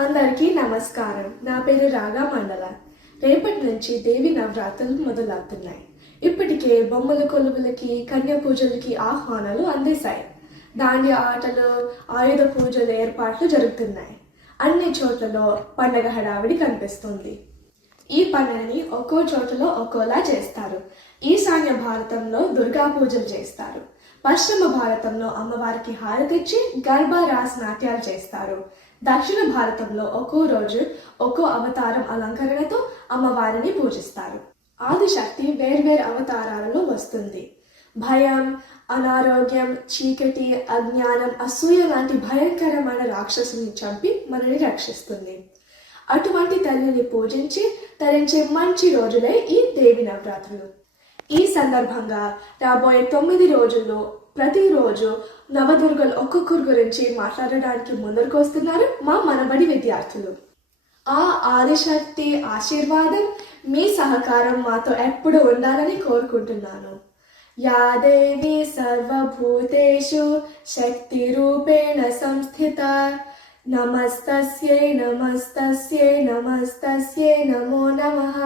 అందరికీ నమస్కారం. నా పేరు రాగా మండల. రేపటి నుంచి దేవి నవరాత్రులు మొదలవుతున్నాయి. ఇప్పటికే బొమ్మల కొలువులకి, కన్య పూజలకి ఆహ్వానాలు అందేశాయి. దాండియా ఆటలు, ఆయుధ పూజల ఏర్పాట్లు జరుగుతున్నాయి. అన్ని చోట్లలో పండగ హడావిడి కనిపిస్తుంది. ఈ పండుగని ఒక్కో చోటలో ఒక్కోలా చేస్తారు. ఈశాన్య భారతంలో దుర్గా పూజలు చేస్తారు. పశ్చిమ భారతంలో అమ్మవారికి హారతిచ్చి గర్భా రాస్ నాట్యాలు చేస్తారు. దక్షిణ భారతంలో ఒక్కో రోజు ఒక్కో అవతారం అలంకరణతో అమ్మవారిని పూజిస్తారు. ఆదిశక్తి వేర్వేరు అవతారాలలో వస్తుంది. భయం, అనారోగ్యం, చీకటి, అజ్ఞానం, అసూయ లాంటి భయంకరమైన రాక్షసుని చంపి మనని రక్షిస్తుంది. అటువంటి తల్లిని పూజించి తరించే మంచి రోజులే ఈ దేవి నవరాత్రులు. ఈ సందర్భంగా రాబోయే 9 రోజుల్లో ప్రతిరోజు నవదుర్గలు ఒక్కొక్కరి గురించి మాట్లాడడానికి ముందరకు వస్తున్నారు మా మనబడి విద్యార్థులు. ఆ ఆదిశక్తి ఆశీర్వాదం, మీ సహకారం మాతో ఎప్పుడు ఉండాలని కోరుకుంటున్నాను. యా దేవి సర్వభూతేషు శక్తి రూపేణ సంస్థిత. నమస్తస్యై నమస్తస్యై నమస్తస్యై నమో నమః.